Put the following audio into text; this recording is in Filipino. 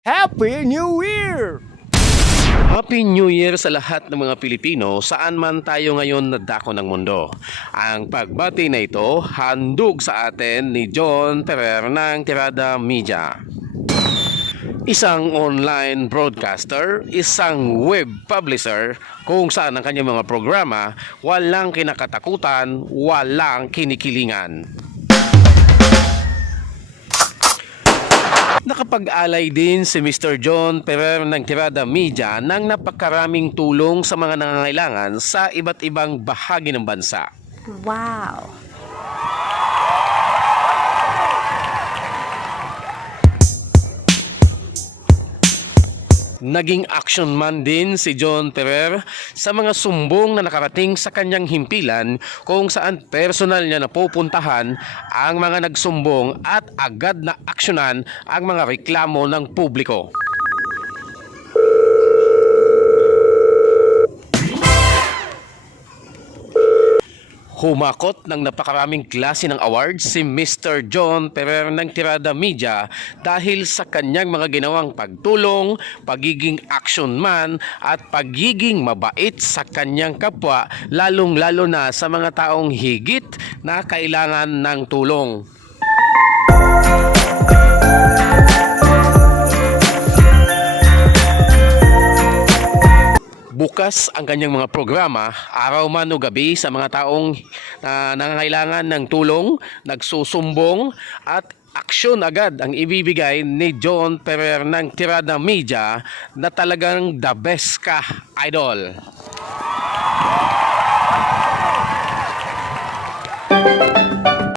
Happy New Year! Happy New Year sa lahat ng mga Pilipino saan man tayo ngayon nadako ng mundo. Ang pagbati na ito handog sa atin ni John Ferrer ng Tirada Media. Isang online broadcaster, isang web publisher kung saan ang kanyang mga programa walang kinakatakutan, walang kinikilingan. Nakapag-alay din si Mr. John Ferrer ng Tirada Media ng napakaraming tulong sa mga nangangailangan sa iba't ibang bahagi ng bansa. Wow. Naging action man din si John Ferrer sa mga sumbong na nakarating sa kanyang himpilan kung saan personal niya napupuntahan ang mga nagsumbong at agad na aksyonan ang mga reklamo ng publiko. Humakot ng napakaraming klase ng awards si Mr. John Ferrer ng Tirada Media dahil sa kanyang mga ginawang pagtulong, pagiging action man at pagiging mabait sa kanyang kapwa lalong-lalo na sa mga taong higit na kailangan ng tulong. Bukas ang kanyang mga programa, araw man o gabi sa mga taong na nangangailangan ng tulong, nagsusumbong at aksyon agad ang ibibigay ni John Ferrer ng Tirada Media na talagang the best ka, idol.